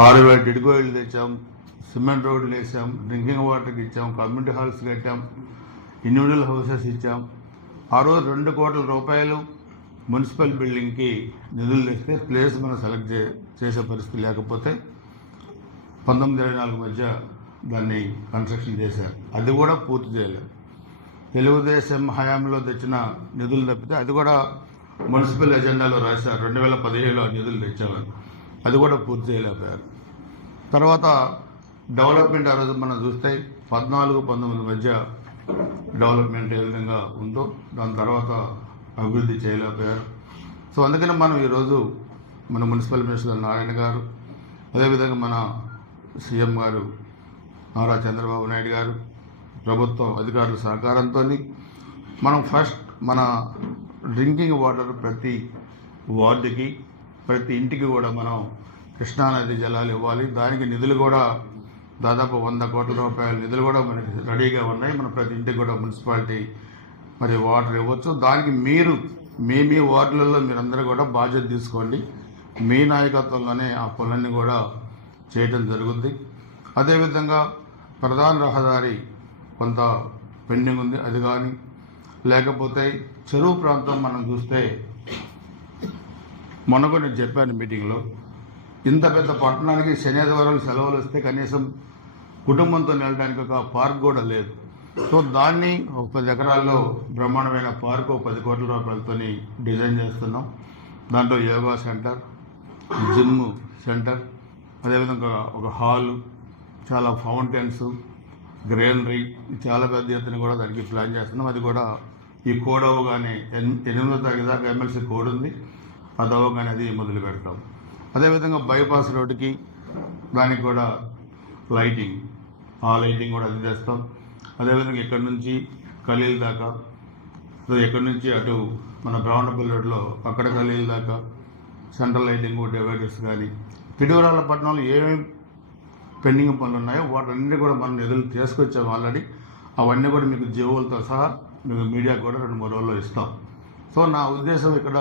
6,000 టిడ్కోయిలు తెచ్చాం, సిమెంట్ రోడ్లు వేసాం, డ్రింకింగ్ వాటర్కి ఇచ్చాం, కమ్యూనిటీ హాల్స్ కట్టాం, ఇండివిజువల్ హౌసెస్ ఇచ్చాం. ఆ రోజు 2 కోట్ల రూపాయలు మున్సిపల్ బిల్డింగ్కి నిధులు తెస్తే ప్లేస్ మనం సెలెక్ట్ చేసే పరిస్థితి లేకపోతే 19-24 మధ్య దాన్ని కన్స్ట్రక్షన్ చేశారు. అది కూడా పూర్తి చేయలేదు. తెలుగుదేశం హయాంలో తెచ్చిన నిధులు తప్పితే అది కూడా మున్సిపల్ ఎజెండాలో రాశారు. 2017లో నిధులు తెచ్చామని, అది కూడా పూర్తి చేయలేకపోయారు. తర్వాత డెవలప్మెంట్ ఆ రోజు మనం చూస్తే 14-19 మధ్య డెవలప్మెంట్ ఏ విధంగా ఉందో దాని తర్వాత అభివృద్ధి చేయలేకపోయారు. సో అందుకని మనం ఈరోజు మన మున్సిపల్ మినిస్టర్ నారాయణ గారు, అదేవిధంగా మన సీఎం గారు నారా చంద్రబాబు నాయుడు గారు, ప్రభుత్వ అధికారుల సహకారంతో మనం ఫస్ట్ మన డ్రింకింగ్ వాటర్ ప్రతి వార్డుకి ప్రతి ఇంటికి కూడా మనం కృష్ణానది జలాలు ఇవ్వాలి. దానికి నిధులు కూడా దాదాపు 100 కోట్ల రూపాయల నిధులు కూడా మనకి రెడీగా ఉన్నాయి. మన ప్రతి ఇంటికి కూడా మున్సిపాలిటీ మరి వాటర్ ఇవ్వచ్చు. దానికి మీరు మీ వార్డులలో మీరందరూ కూడా బాధ్యత తీసుకోండి. మీ నాయకత్వంలోనే ఆ పనులన్నీ కూడా చేయడం జరుగుతుంది. అదేవిధంగా ప్రధాన రహదారి కొంత పెండింగ్ ఉంది, అది కానీ లేకపోతే చెరువు ప్రాంతం మనం చూస్తే మొన్న కూడా నేను చెప్పాను మీటింగ్లో, ఇంత పెద్ద పట్టణానికి శనివారాలు సెలవులు వస్తే కనీసం కుటుంబంతో వెళ్ళడానికి ఒక పార్క్ కూడా లేదు. సో దాన్ని ఒక 10 ఎకరాల్లో బ్రహ్మాండమైన పార్క్ 10 కోట్ల రూపాయలతో డిజైన్ చేస్తున్నాం. దాంట్లో యోగా సెంటర్, జిమ్ సెంటర్, అదేవిధంగా ఒక హాలు, చాలా ఫౌంటైన్స్, గ్రీనరీ, చాలా పెద్ద ఎత్తున కూడా దానికి ప్లాన్ చేస్తున్నాం. అది కూడా ఈ కోడ్ అవ్వగానే 8వ తారీఖు దాకా ఎమ్మెల్సీ కోడ్ ఉంది, అది అవ్వగానే అది మొదలు పెడతాం. అదేవిధంగా బైపాస్ రోడ్డుకి దానికి కూడా లైటింగ్, ఆ లైటింగ్ కూడా అది చేస్తాం. అదేవిధంగా ఇక్కడి నుంచి ఖలీల్ దాకా, ఎక్కడి నుంచి అటు మన బ్రాహ్మణపల్లి రోడ్లో అక్కడ ఖలీల్ దాకా సెంట్రల్ లైటింగ్, డివైడర్స్ కానీ పిడుగురాళ్ళ పట్టణంలో ఏమేమి పెండింగ్ పనులు ఉన్నాయో వాటన్నీ కూడా మనం నిధులు తీసుకొచ్చాం ఆల్రెడీ. అవన్నీ కూడా మీకు జీవోలతో సహా మీకు మీడియాకు కూడా 2-3 రోజుల్లో ఇస్తాం. సో నా ఉద్దేశం ఇక్కడ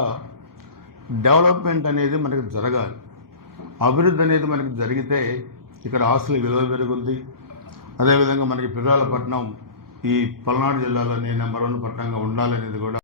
డెవలప్మెంట్ అనేది మనకి జరగాలి. అభివృద్ధి అనేది మనకి జరిగితే ఇక్కడ ఆస్తుల విలువ పెరుగుద్ది. అదేవిధంగా మనకి పిడుగురాళ్ళ పట్టణం ఈ పల్నాడు జిల్లాలోనే నెంబర్ 1 పట్టణంగా ఉండాలనేది కూడా